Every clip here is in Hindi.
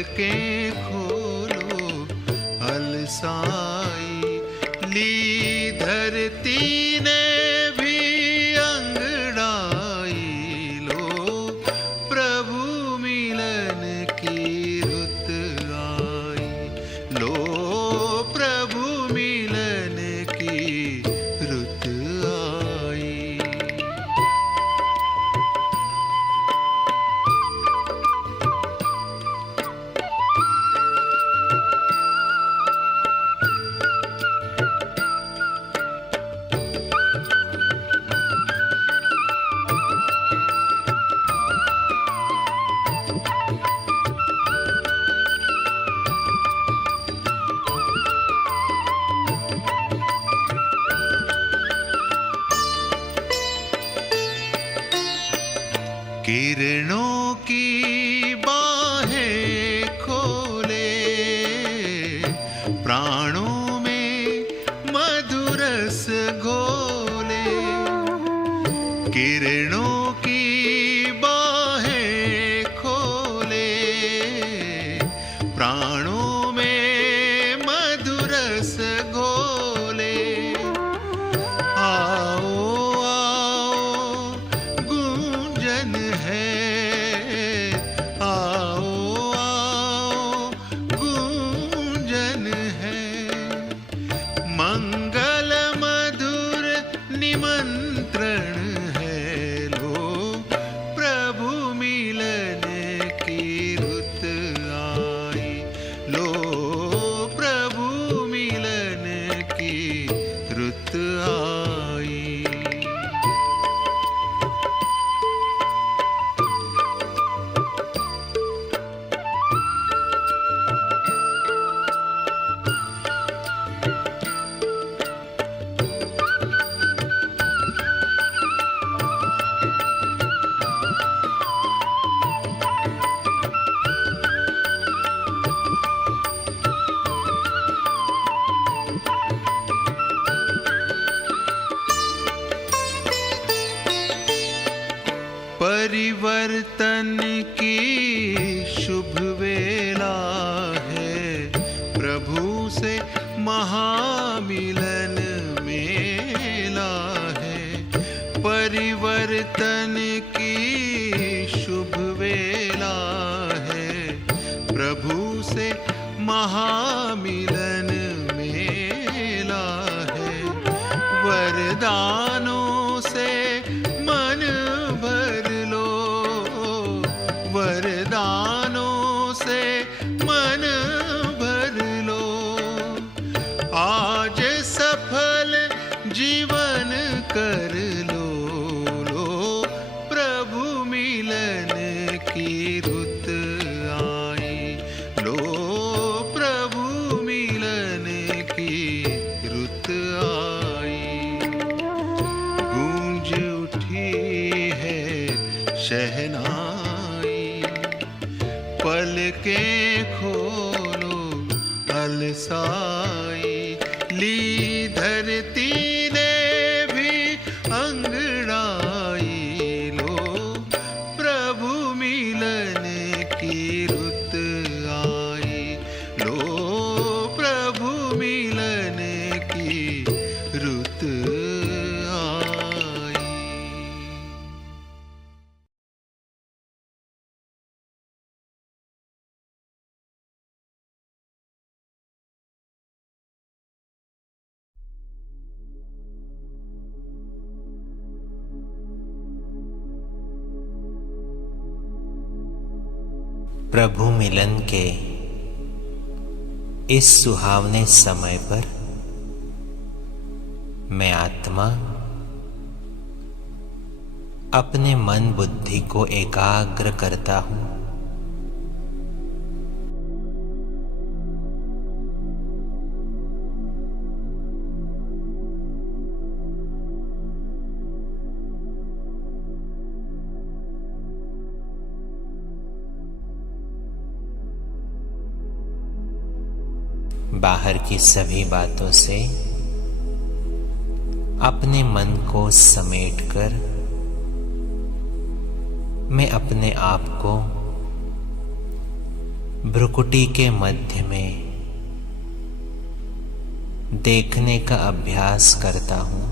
पलकें खोलो अलसाई ली धरती ने भी अंगड़ाई लो प्रभु मिलन की रुत आई लो प्रभु मिलन की रुत आई। किरणों की बाहें खोले प्राणों में मधुरस घोले किरणों की बाहें खोले प्राणों में मधुरस घोले आओ आओ गूंजन है आओ आओ गूंजन है मंगल मधुर निमंत्रण है लो प्रभु मिलन की रुत आई लो प्रभु मिलन की रुत आई। परिवर्तन की शुभ वेला है प्रभु से महामिलन मेला है परिवर्तन की शुभ वेला है प्रभु से महामिलन मेला है वरदानों से मन भर लो वरदानों से मन भर लो आज सफल जीवन कर लो लो प्रभु मिलन की रुत आई लो प्रभु मिलन की रुत आई। गूंज उठी है शहनाई पलकें खोलो अलसाई ली धरती ने भी अंगड़ाई लो प्रभु मिलन की रुत आई लो प्रभु मिलन की रुत आई। प्रभु मिलन के इस सुहावने समय पर मैं आत्मा अपने मन बुद्धि को एकाग्र करता हूं। बाहर की सभी बातों से अपने मन को समेटकर मैं अपने आप को भ्रुकुटी के मध्य में देखने का अभ्यास करता हूं।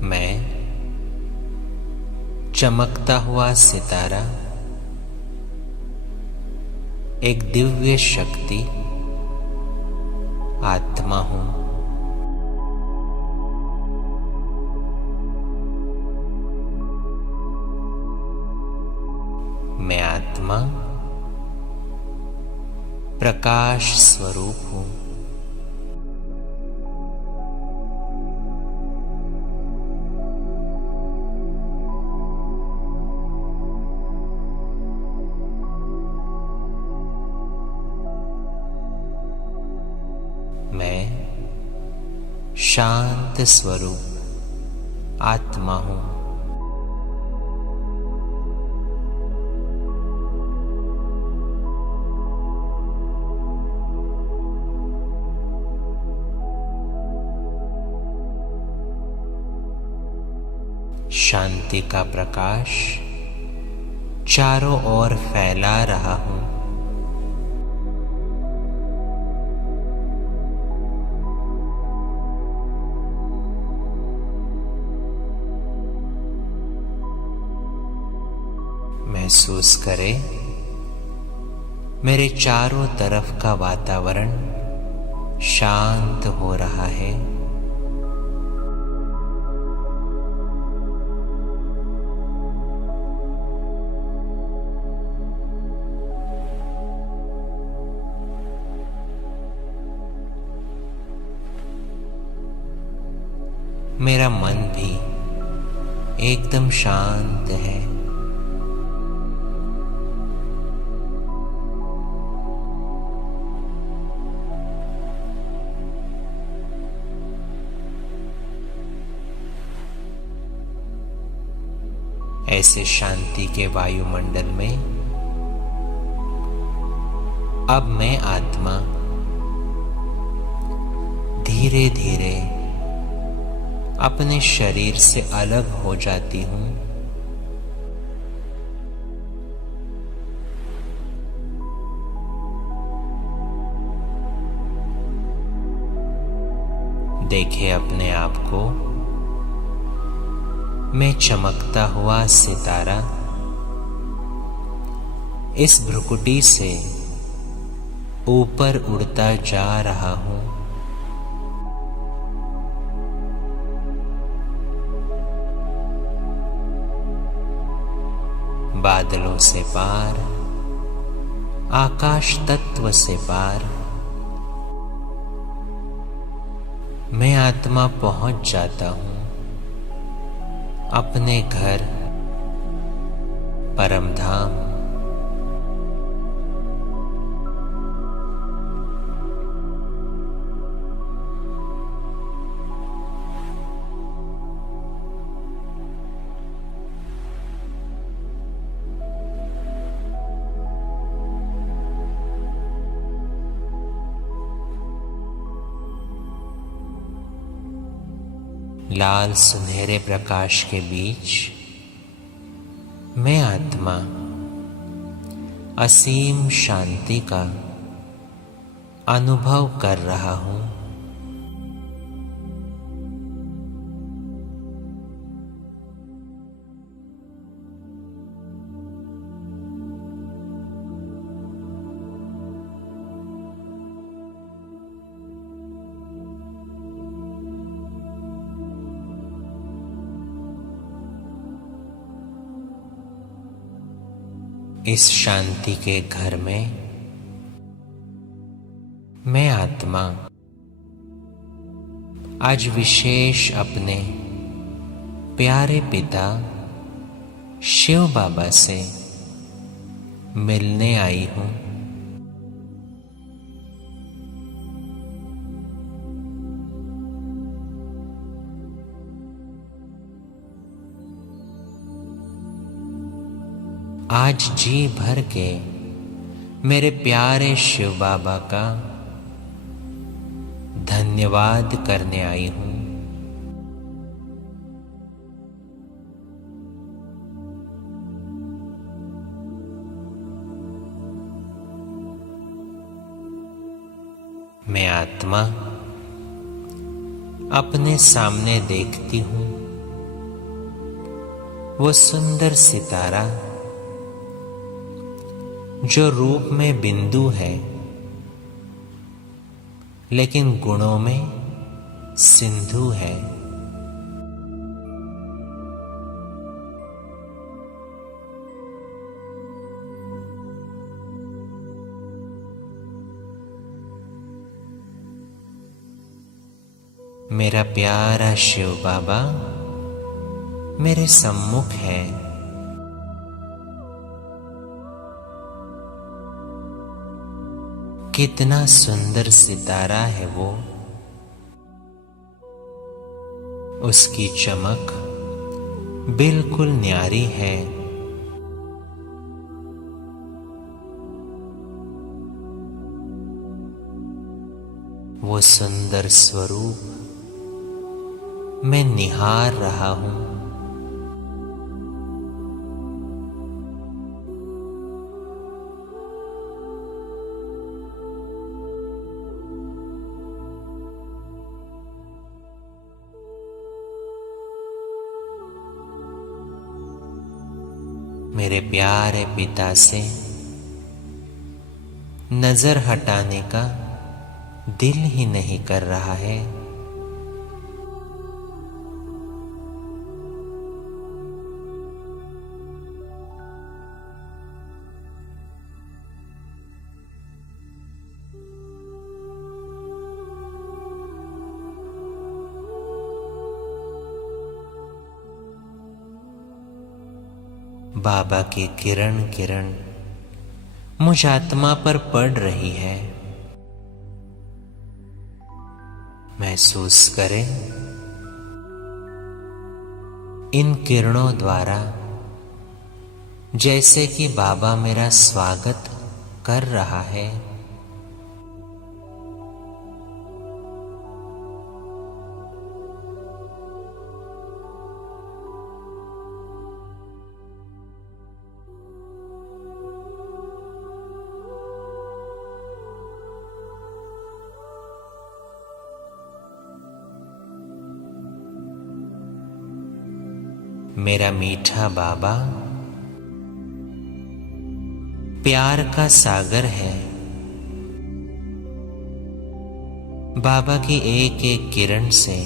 मैं चमकता हुआ सितारा, एक दिव्य शक्ति आत्मा हूं। मैं आत्मा प्रकाश स्वरूप हूं। मैं शांत स्वरूप आत्मा हूं। शांति का प्रकाश चारों ओर फैला रहा हूं। महसूस करें, मेरे चारों तरफ का वातावरण शांत हो रहा है। मेरा मन भी एकदम शांत है। ऐसे शांति के वायुमंडल में अब मैं आत्मा धीरे धीरे अपने शरीर से अलग हो जाती हूं। देखे अपने आप को, मैं चमकता हुआ सितारा इस भ्रुकुटी से ऊपर उड़ता जा रहा हूं। बादलों से पार, आकाश तत्व से पार मैं आत्मा पहुंच जाता हूं अपने घर, परम धाम। लाल सुनहरे प्रकाश के बीच मैं आत्मा असीम शांति का अनुभव कर रहा हूं। इस शांति के घर में मैं आत्मा आज विशेष अपने प्यारे पिता शिव बाबा से मिलने आई हूं। आज जी भर के मेरे प्यारे शिव बाबा का धन्यवाद करने आई हूं। आत्मा अपने सामने देखती हूँ वो सुंदर सितारा जो रूप में बिंदु है लेकिन गुणों में सिंधु है। मेरा प्यारा शिव बाबा मेरे सम्मुख है। कितना सुंदर सितारा है वो, उसकी चमक बिल्कुल न्यारी है। वो सुंदर स्वरूप मैं निहार रहा हूं। मेरे प्यारे पिता से नजर हटाने का दिल ही नहीं कर रहा है। बाबा की किरण किरण मुझ आत्मा पर पड़ रही है। महसूस करें इन किरणों द्वारा जैसे कि बाबा मेरा स्वागत कर रहा है। मेरा मीठा बाबा प्यार का सागर है। बाबा की एक एक किरण से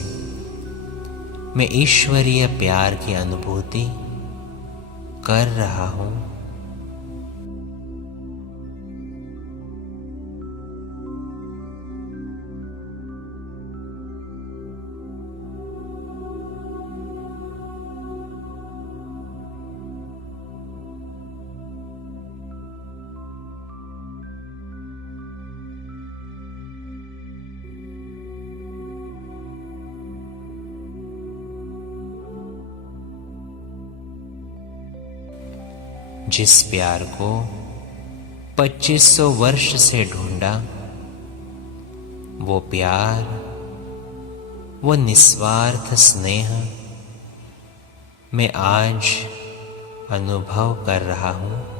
मैं ईश्वरीय प्यार की अनुभूति कर रहा हूं। जिस प्यार को 2500 वर्ष से ढूंढा, वो प्यार, वो निस्वार्थ स्नेह मैं आज अनुभव कर रहा हूं।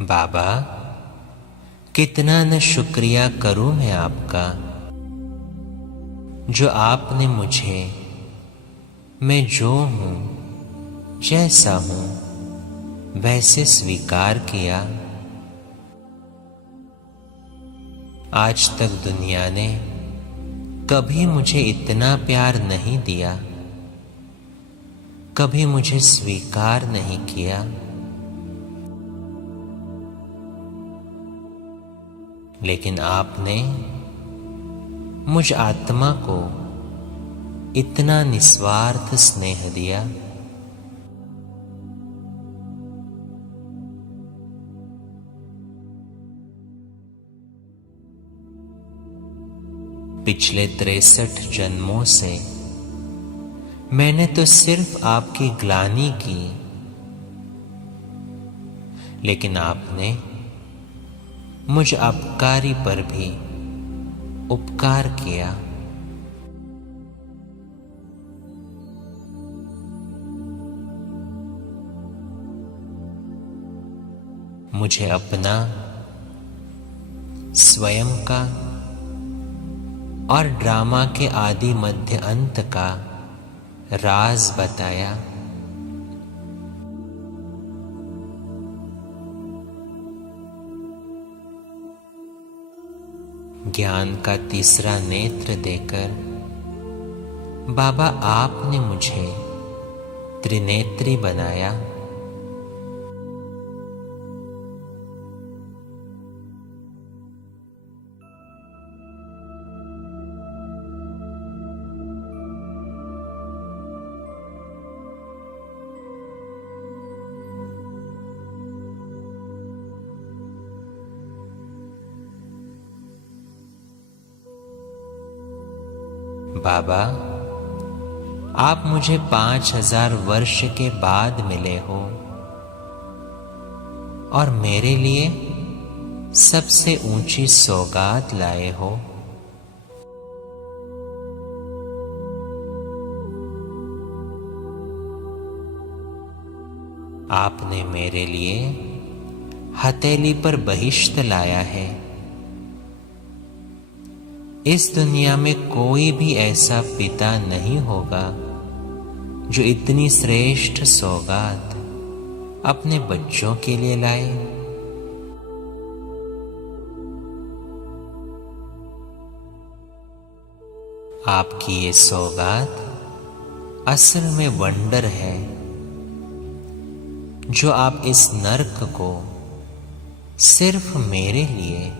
बाबा कितना न शुक्रिया करूं मैं आपका, जो आपने मुझे मैं जो हूं जैसा हूं वैसे स्वीकार किया। आज तक दुनिया ने कभी मुझे इतना प्यार नहीं दिया, कभी मुझे स्वीकार नहीं किया। लेकिन आपने मुझ आत्मा को इतना निस्वार्थ स्नेह दिया। पिछले 63 जन्मों से मैंने तो सिर्फ आपकी ग्लानि की, लेकिन आपने मुझ अपकारी पर भी उपकार किया। मुझे अपना, स्वयं का और ड्रामा के आदि मध्य अंत का राज बताया। ज्ञान का तीसरा नेत्र देकर बाबा आपने मुझे त्रिनेत्री बनाया। बाबा, आप मुझे 5000 वर्ष के बाद मिले हो और मेरे लिए सबसे ऊंची सौगात लाए हो। आपने मेरे लिए हथेली पर बहिश्त लाया है। इस दुनिया में कोई भी ऐसा पिता नहीं होगा जो इतनी श्रेष्ठ सौगात अपने बच्चों के लिए लाए। आपकी ये सौगात असल में वंडर है जो आप इस नर्क को सिर्फ मेरे लिए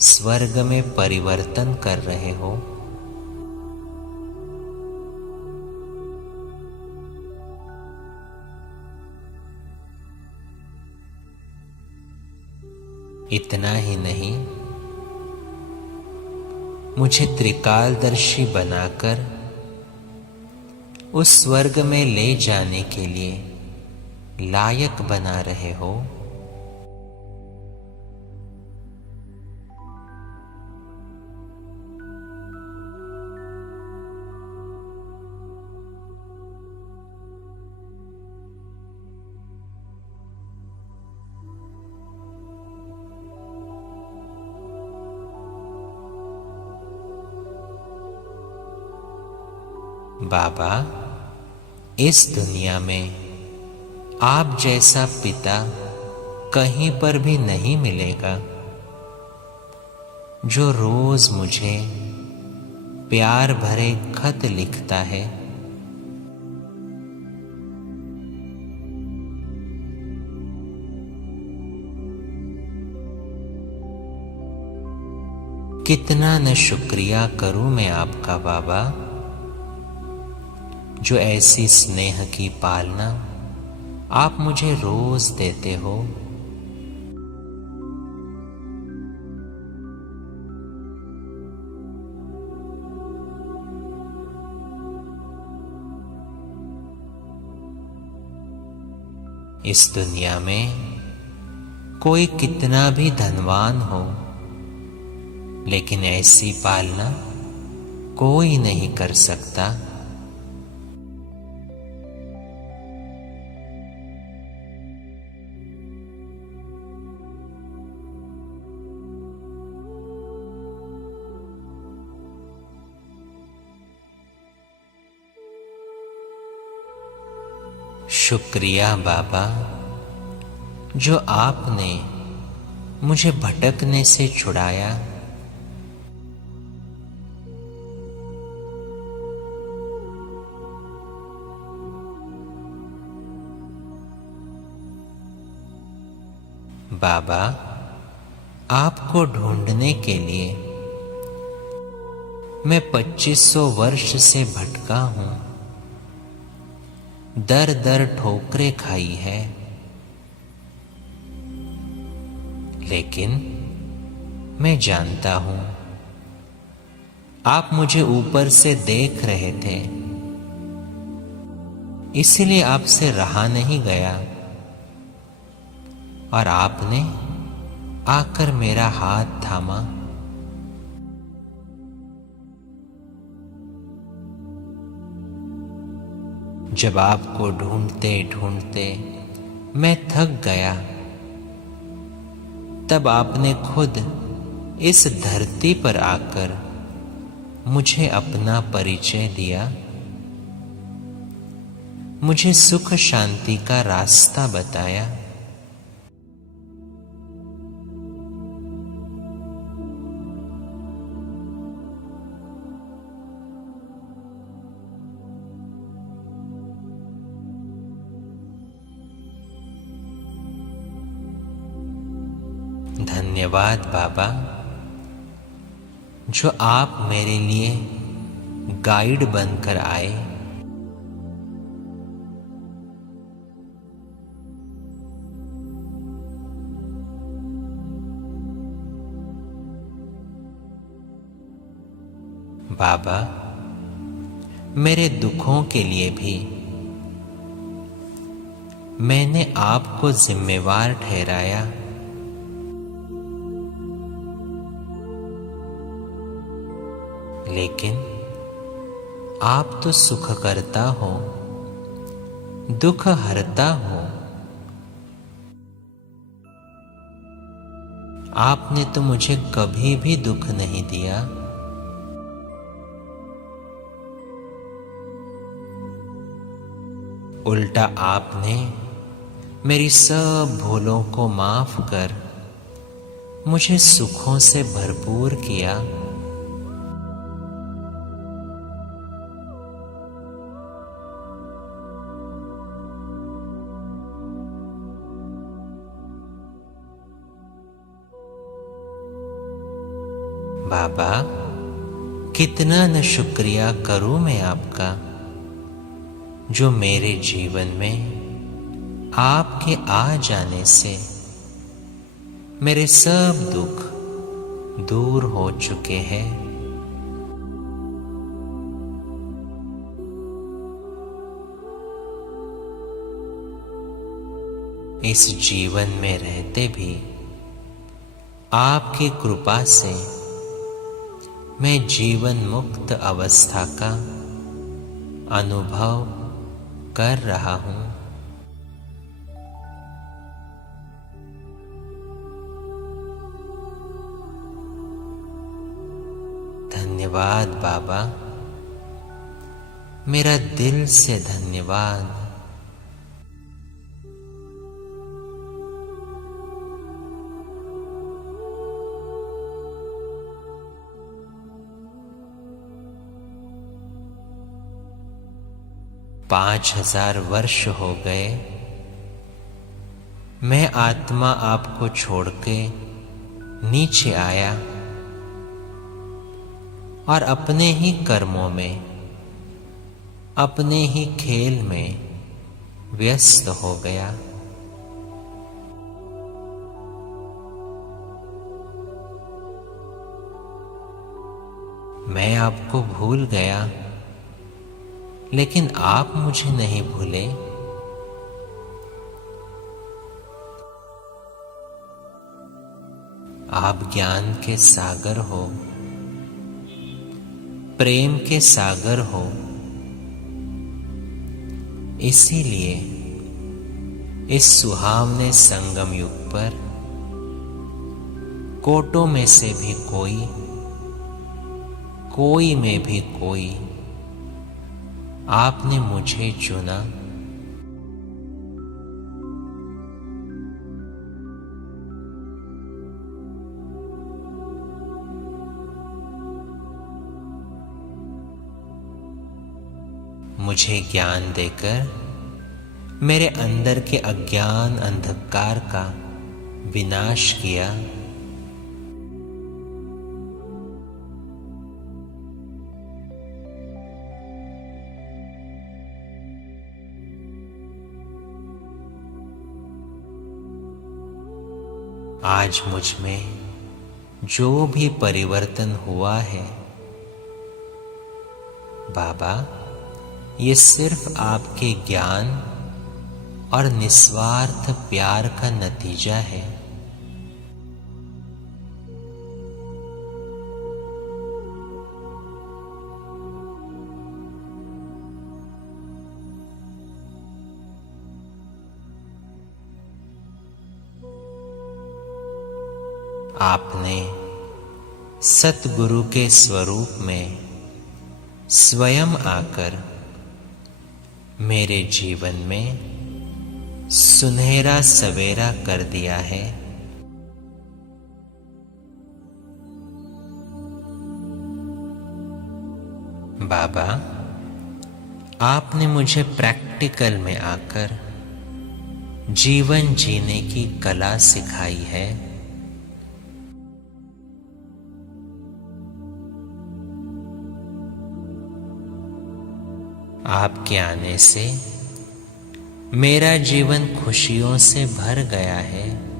स्वर्ग में परिवर्तन कर रहे हो। इतना ही नहीं, मुझे त्रिकालदर्शी बनाकर उस स्वर्ग में ले जाने के लिए लायक बना रहे हो। बाबा, इस दुनिया में आप जैसा पिता कहीं पर भी नहीं मिलेगा जो रोज मुझे प्यार भरे खत लिखता है। कितना न शुक्रिया करूं मैं आपका बाबा, जो ऐसी स्नेह की पालना आप मुझे रोज देते हो। इस दुनिया में कोई कितना भी धनवान हो, लेकिन ऐसी पालना कोई नहीं कर सकता। शुक्रिया बाबा, जो आपने मुझे भटकने से छुड़ाया। बाबा, आपको ढूंढने के लिए मैं 2500 वर्ष से भटका हूं, दर दर ठोकरें खाई है, लेकिन मैं जानता हूं आप मुझे ऊपर से देख रहे थे, इसलिए आपसे रहा नहीं गया और आपने आकर मेरा हाथ थामा। जब आपको ढूंढते ढूंढते मैं थक गया, तब आपने खुद इस धरती पर आकर मुझे अपना परिचय दिया, मुझे सुख शांति का रास्ता बताया। धन्यवाद बाबा, जो आप मेरे लिए गाइड बनकर आए। बाबा, मेरे दुखों के लिए भी मैंने आपको जिम्मेवार ठहराया। लेकिन आप तो सुख करता हो, दुख हरता हो। आपने तो मुझे कभी भी दुख नहीं दिया। उल्टा आपने मेरी सब भूलों को माफ कर मुझे सुखों से भरपूर किया। बाबा, कितना न शुक्रिया करूं मैं आपका, जो मेरे जीवन में आपके आ जाने से मेरे सब दुख दूर हो चुके हैं। इस जीवन में रहते भी आपकी कृपा से मैं जीवन मुक्त अवस्था का अनुभव कर रहा हूं। धन्यवाद बाबा, मेरा दिल से धन्यवाद। 5000 वर्ष हो गए मैं आत्मा आपको छोड़ के नीचे आया और अपने ही कर्मों में, अपने ही खेल में व्यस्त हो गया। मैं आपको भूल गया, लेकिन आप मुझे नहीं भूले। आप ज्ञान के सागर हो, प्रेम के सागर हो। इसीलिए इस सुहावने संगम युग पर कोटों में से भी कोई में भी कोई आपने मुझे चुना। मुझे ज्ञान देकर मेरे अंदर के अज्ञान अंधकार का विनाश किया। आज मुझ में जो भी परिवर्तन हुआ है बाबा, ये सिर्फ आपके ज्ञान और निस्वार्थ प्यार का नतीजा है। आपने सतगुरु के स्वरूप में स्वयं आकर मेरे जीवन में सुनहरा सवेरा कर दिया है। बाबा, आपने मुझे प्रैक्टिकल में आकर जीवन जीने की कला सिखाई है। आपके आने से मेरा जीवन खुशियों से भर गया है।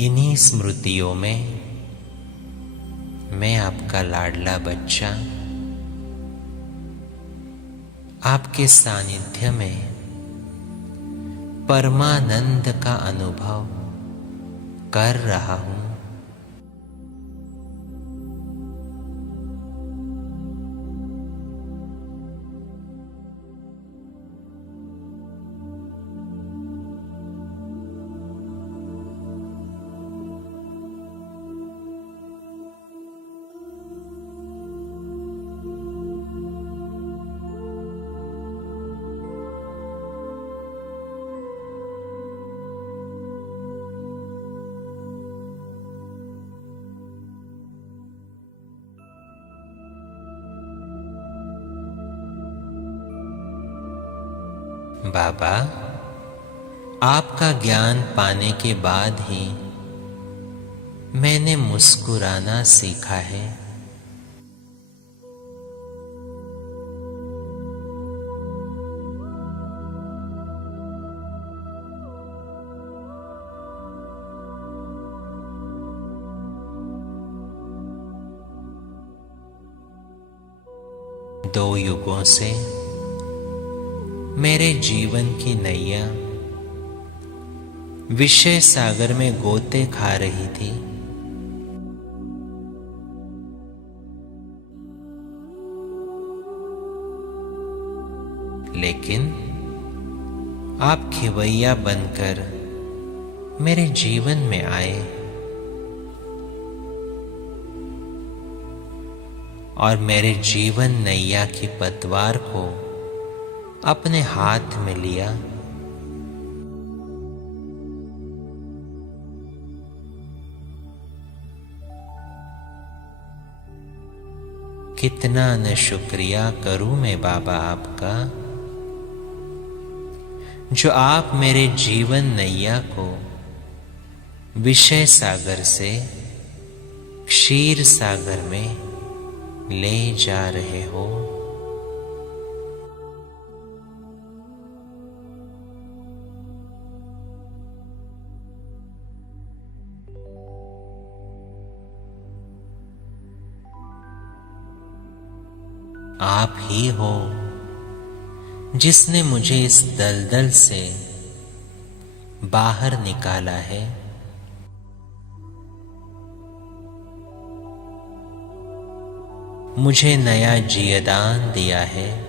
इन्हीं स्मृतियों में मैं आपका लाडला बच्चा आपके सानिध्य में परमानंद का अनुभव कर रहा हूं। बाबा, आपका ज्ञान पाने के बाद ही मैंने मुस्कुराना सीखा है। दो युगों से मेरे जीवन की नैया विषय सागर में गोते खा रही थी। लेकिन आप खिवैया बनकर मेरे जीवन में आए और मेरे जीवन नैया की पतवार को अपने हाथ में लिया। कितना न शुक्रिया करूं मैं बाबा आपका, जो आप मेरे जीवन नैया को विषय सागर से क्षीर सागर में ले जा रहे हो। आप ही हो जिसने मुझे इस दलदल से बाहर निकाला है। मुझे नया जीवदान दिया है।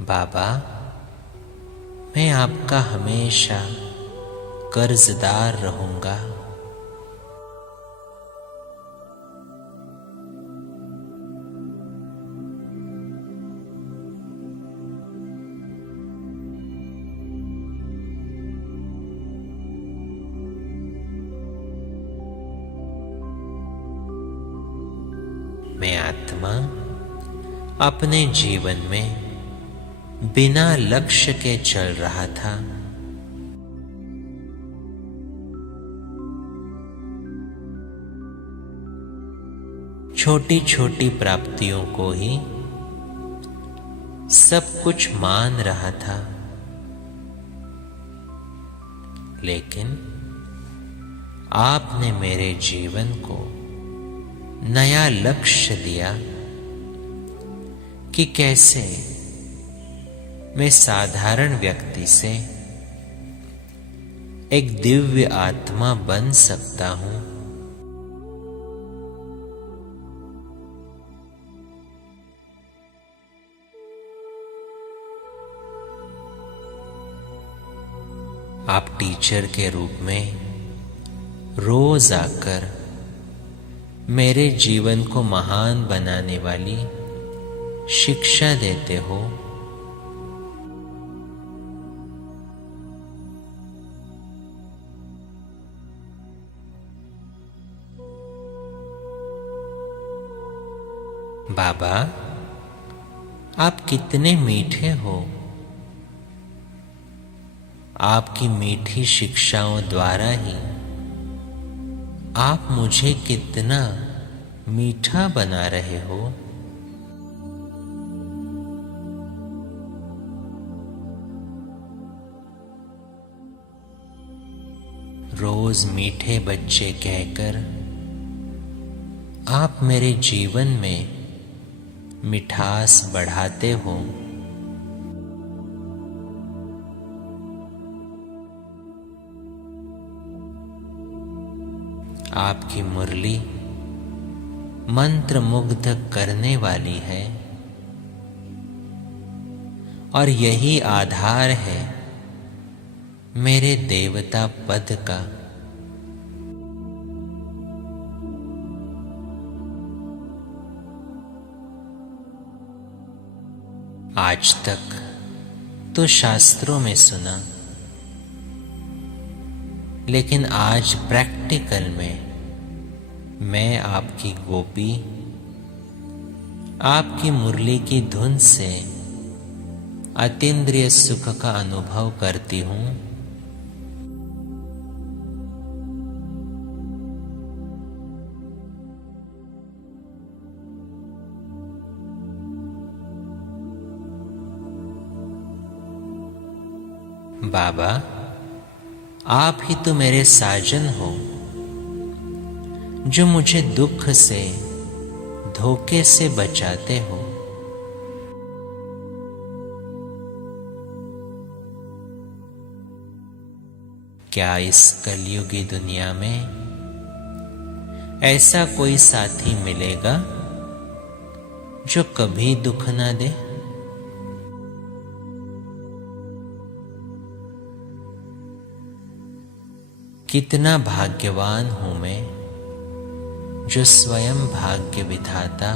बाबा, मैं आपका हमेशा कर्जदार रहूंगा। मैं आत्मा अपने जीवन में बिना लक्ष्य के चल रहा था। छोटी छोटी प्राप्तियों को ही सब कुछ मान रहा था, लेकिन आपने मेरे जीवन को नया लक्ष्य दिया कि कैसे मैं साधारण व्यक्ति से एक दिव्य आत्मा बन सकता हूं। आप टीचर के रूप में रोज आकर मेरे जीवन को महान बनाने वाली शिक्षा देते हो। बाबा, आप कितने मीठे हो। आपकी मीठी शिक्षाओं द्वारा ही आप मुझे कितना मीठा बना रहे हो। रोज मीठे बच्चे कहकर आप मेरे जीवन में मिठास बढ़ाते हो। आपकी मुरली मंत्र मुग्ध करने वाली है और यही आधार है मेरे देवता पद का। आज तक तो शास्त्रों में सुना, लेकिन आज प्रैक्टिकल में मैं आपकी गोपी, आपकी मुरली की धुन से अतीन्द्रिय सुख का अनुभव करती हूं। बाबा, आप ही तो मेरे साजन हो, जो मुझे दुख से, धोखे से बचाते हो। क्या इस कलयुगी दुनिया में ऐसा कोई साथी मिलेगा जो कभी दुख ना दे? कितना भाग्यवान हूं मैं जो स्वयं भाग्य विधाता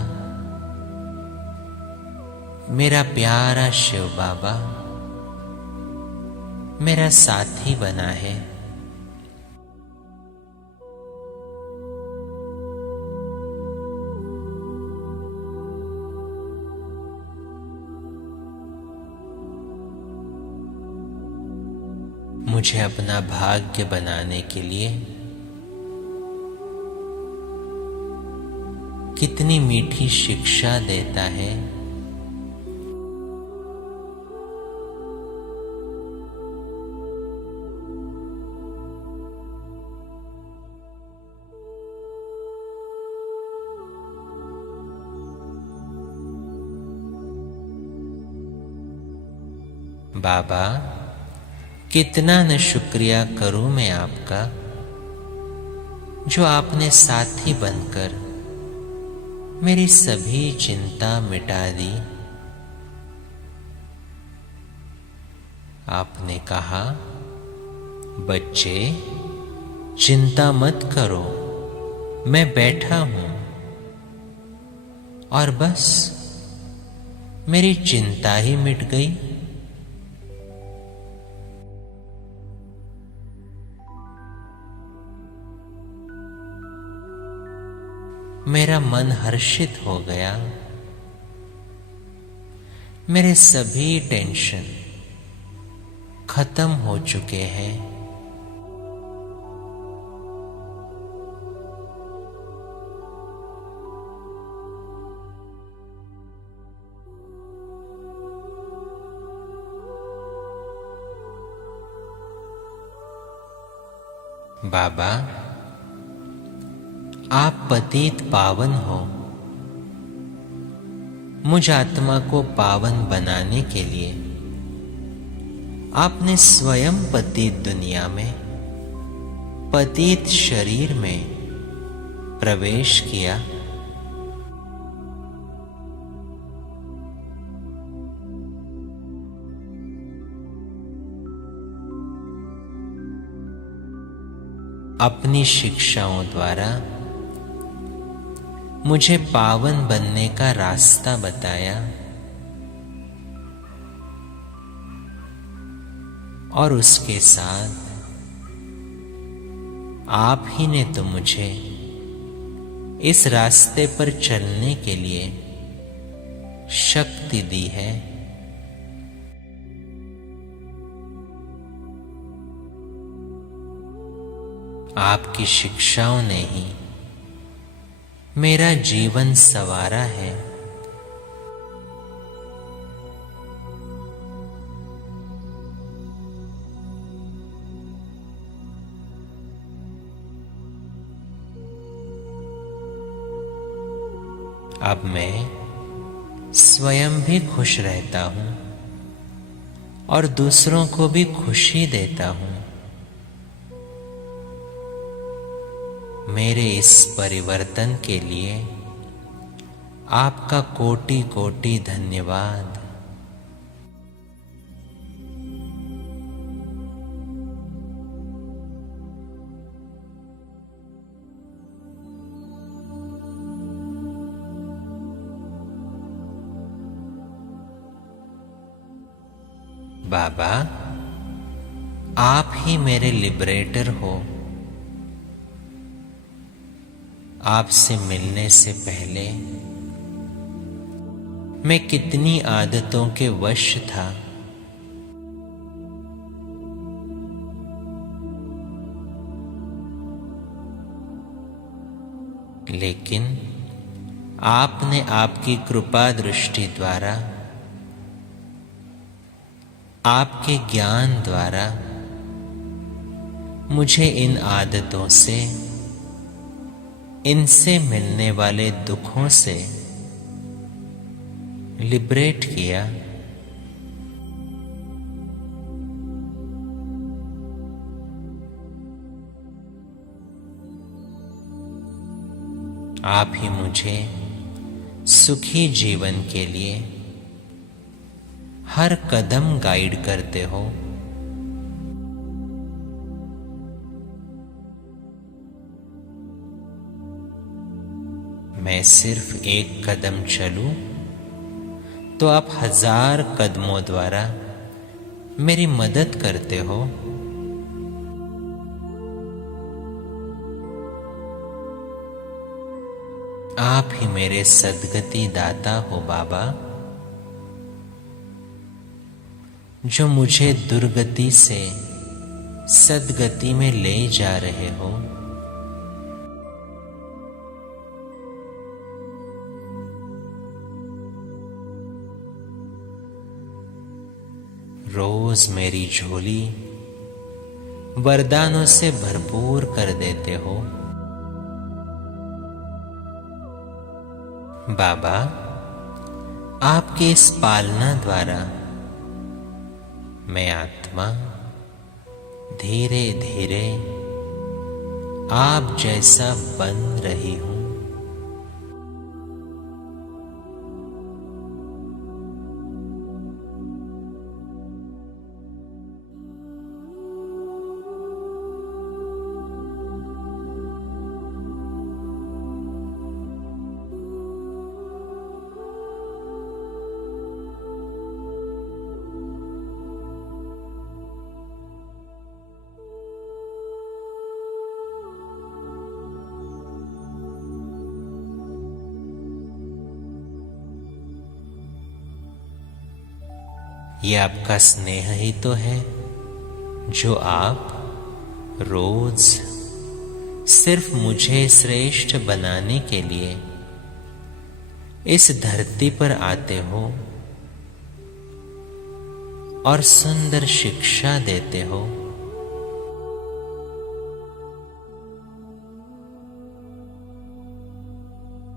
मेरा प्यारा शिव बाबा मेरा साथी बना है। मुझे अपना भाग्य बनाने के लिए कितनी मीठी शिक्षा देता है। बाबा, कितना न शुक्रिया करूं मैं आपका, जो आपने साथी बनकर मेरी सभी चिंता मिटा दी। आपने कहा, बच्चे चिंता मत करो, मैं बैठा हूं, और बस मेरी चिंता ही मिट गई। मेरा मन हर्षित हो गया। मेरे सभी टेंशन खत्म हो चुके हैं। बाबा, आप पतित पावन हो। मुझ आत्मा को पावन बनाने के लिए आपने स्वयं पतित दुनिया में, पतित शरीर में प्रवेश किया। अपनी शिक्षाओं द्वारा मुझे पावन बनने का रास्ता बताया और उसके साथ आप ही ने तो मुझे इस रास्ते पर चलने के लिए शक्ति दी है। आपकी शिक्षाओं ने ही मेरा जीवन संवारा है। अब मैं स्वयं भी खुश रहता हूं और दूसरों को भी खुशी देता हूं। मेरे इस परिवर्तन के लिए आपका कोटि कोटि धन्यवाद। बाबा, आप ही मेरे लिबरेटर हो। आपसे मिलने से पहले मैं कितनी आदतों के वश था। लेकिन आपने आपकी कृपा दृष्टि द्वारा, आपके ज्ञान द्वारा मुझे इन आदतों से, इनसे मिलने वाले दुखों से लिबरेट किया। आप ही मुझे सुखी जीवन के लिए हर कदम गाइड करते हो। मैं सिर्फ एक कदम चलूं तो आप 1000 कदमों द्वारा मेरी मदद करते हो। आप ही मेरे सद्गति दाता हो बाबा, जो मुझे दुर्गति से सद्गति में ले जा रहे हो। रोज मेरी झोली वरदानों से भरपूर कर देते हो। बाबा, आपके इस पालना द्वारा मैं आत्मा धीरे धीरे आप जैसा बन रही हूं। ये आपका स्नेह ही तो है जो आप रोज सिर्फ मुझे श्रेष्ठ बनाने के लिए इस धरती पर आते हो और सुंदर शिक्षा देते हो।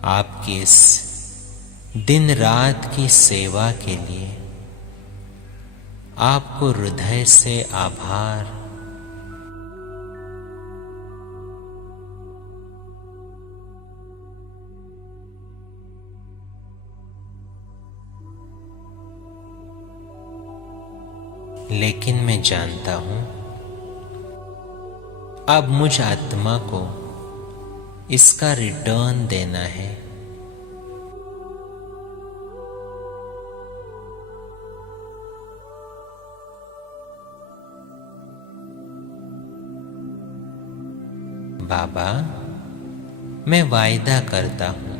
आपकी इस दिन रात की सेवा के लिए आपको हृदय से आभार। लेकिन मैं जानता हूं अब मुझ आत्मा को इसका रिटर्न देना है। बाबा, मैं वायदा करता हूं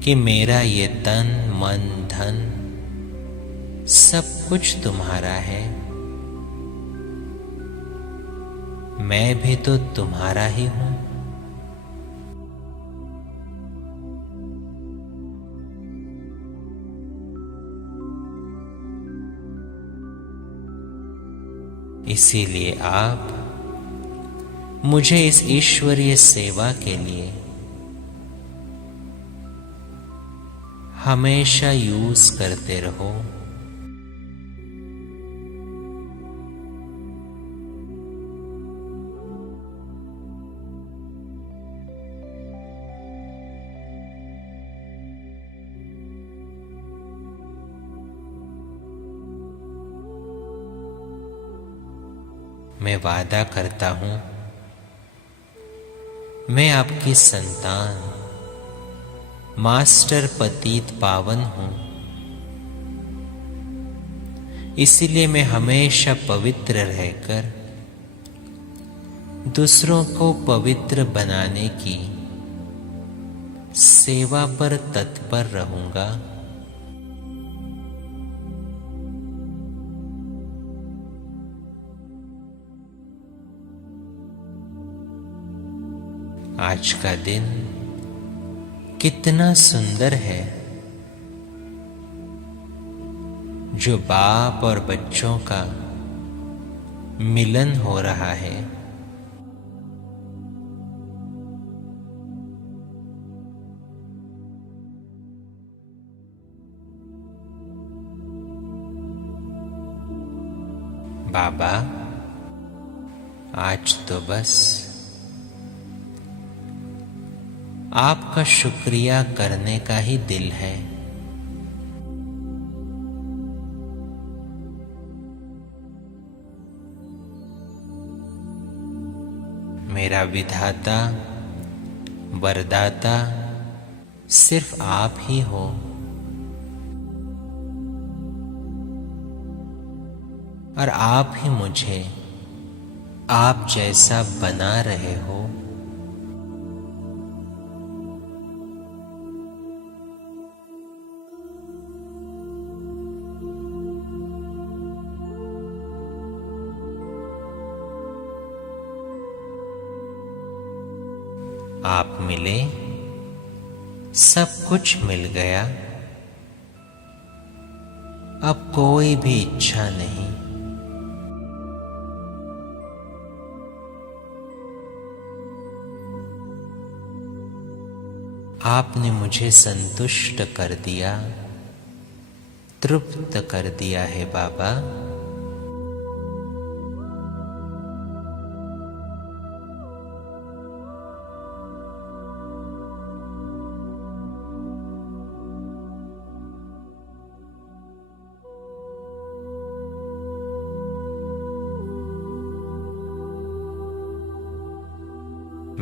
कि मेरा ये तन मन धन सब कुछ तुम्हारा है। मैं भी तो तुम्हारा ही हूं। इसीलिए आप मुझे इस ईश्वरीय सेवा के लिए हमेशा यूज करते रहो। मैं वादा करता हूं मैं आपकी संतान मास्टर पतित पावन हूं। इसीलिए मैं हमेशा पवित्र रहकर दूसरों को पवित्र बनाने की सेवा पर तत्पर रहूंगा। आज का दिन कितना सुंदर है जो बाप और बच्चों का मिलन हो रहा है। बाबा, आज तो बस आपका शुक्रिया करने का ही दिल है। मेरा विधाता वरदाता सिर्फ आप ही हो। और आप ही मुझे आप जैसा बना रहे हो। आप मिले, सब कुछ मिल गया। अब कोई भी इच्छा नहीं। आपने मुझे संतुष्ट कर दिया, तृप्त कर दिया है बाबा।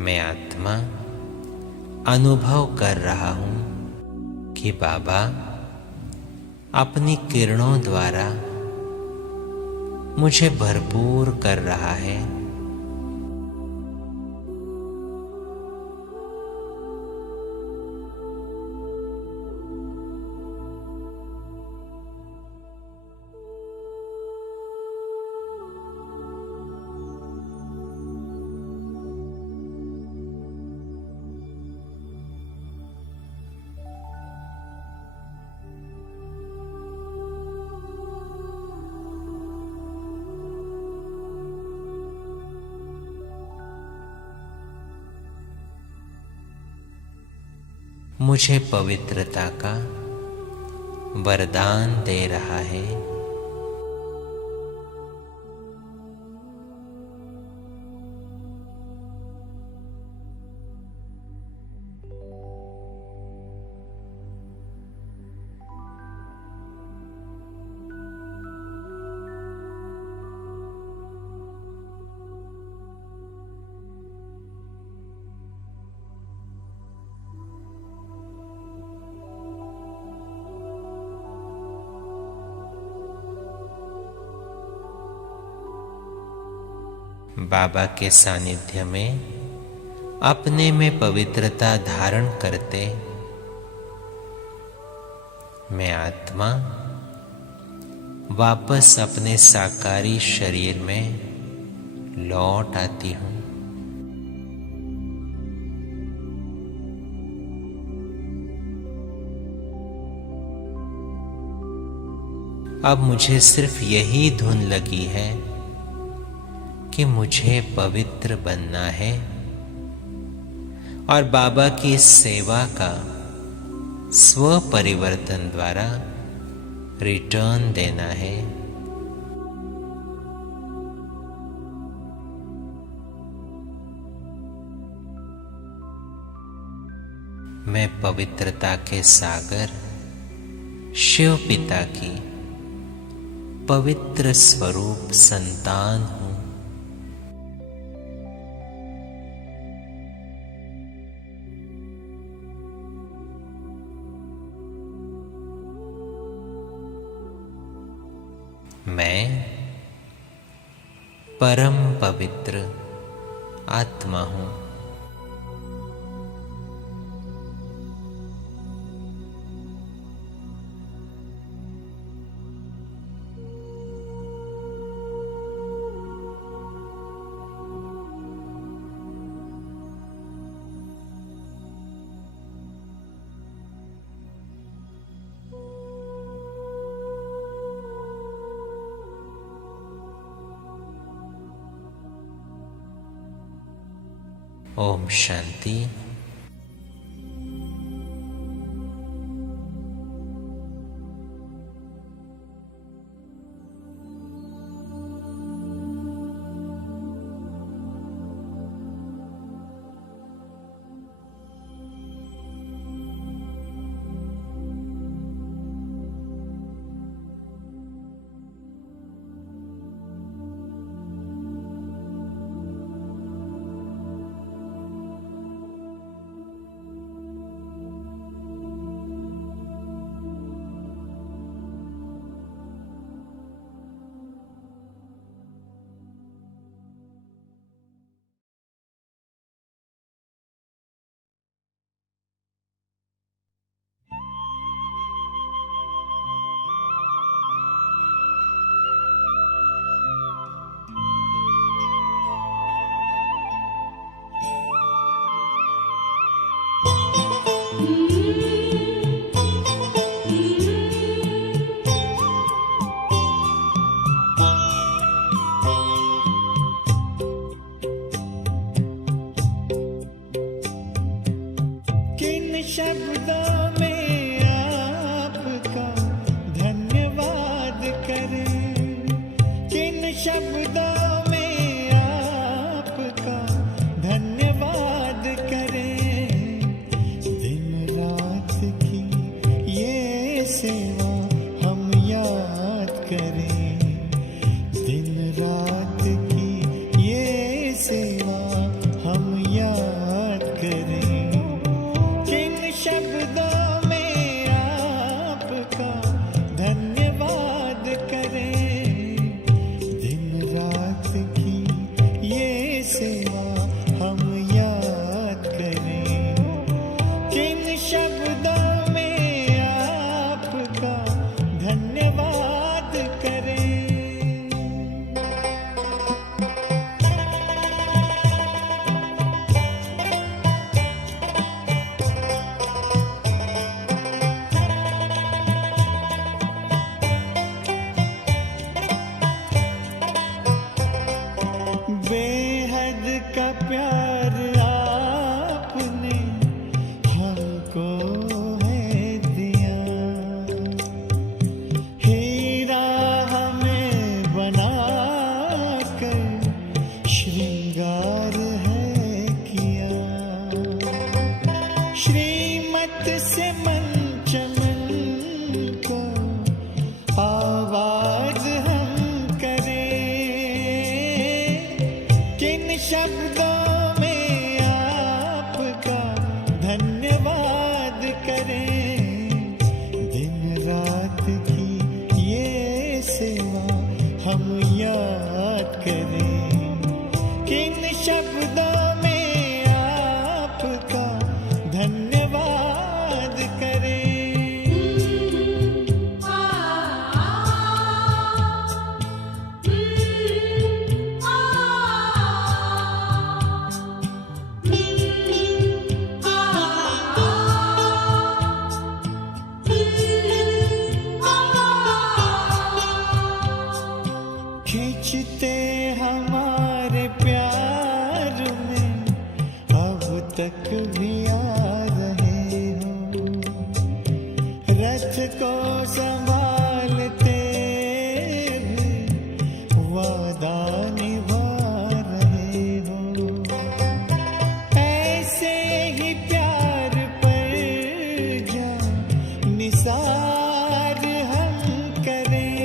मैं आत्मा अनुभव कर रहा हूं कि बाबा अपनी किरणों द्वारा मुझे भरपूर कर रहा है। मुझे पवित्रता का वरदान दे रहा है। बाबा के सानिध्य में अपने में पवित्रता धारण करते मैं आत्मा वापस अपने साकारी शरीर में लौट आती हूँ। अब मुझे सिर्फ यही धुन लगी है कि मुझे पवित्र बनना है और बाबा की सेवा का स्व परिवर्तन द्वारा रिटर्न देना है। मैं पवित्रता के सागर शिव पिता की पवित्र स्वरूप संतान हूँ। मैं परम पवित्र आत्मा हूँ। ओम शांति। शब्दों में आपका धन्यवाद करें, किन शब्दों में आपका धन्यवाद करें। दिन रात की ये सेवा हम याद करें, दिन रात की ये सेवा हम याद करें। शब्दों श्रीमत से मन चमन को आवाज हम करें, किन शब्दों में आपका धन्यवाद करें। दिन रात की ये सेवा हम याद करें, किन शब्दों में आपका धन्यवाद करें। खींचते हमारे प्यार में अब तक भी आ रहे हो, रथ को संभालते भी वादा निभा रहे हो। ऐसे ही प्यार पर जान निसार हम करें,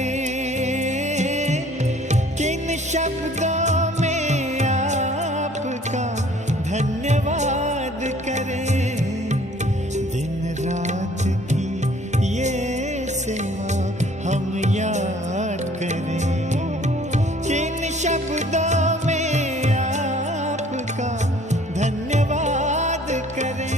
किन शब्दों में आपका धन्यवाद करें। दिन रात की ये सेवा हम याद करें, किन शब्दों में आपका धन्यवाद करें।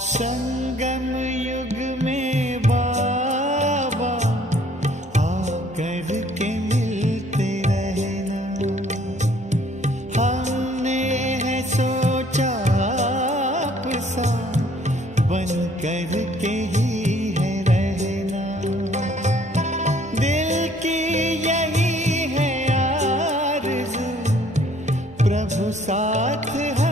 संगम युग में बाबा आकर के मिलते रहना, हमने है सोचा आप सा बन कर के ही है रहना। दिल की यही है आरज़ू, प्रभु साथ है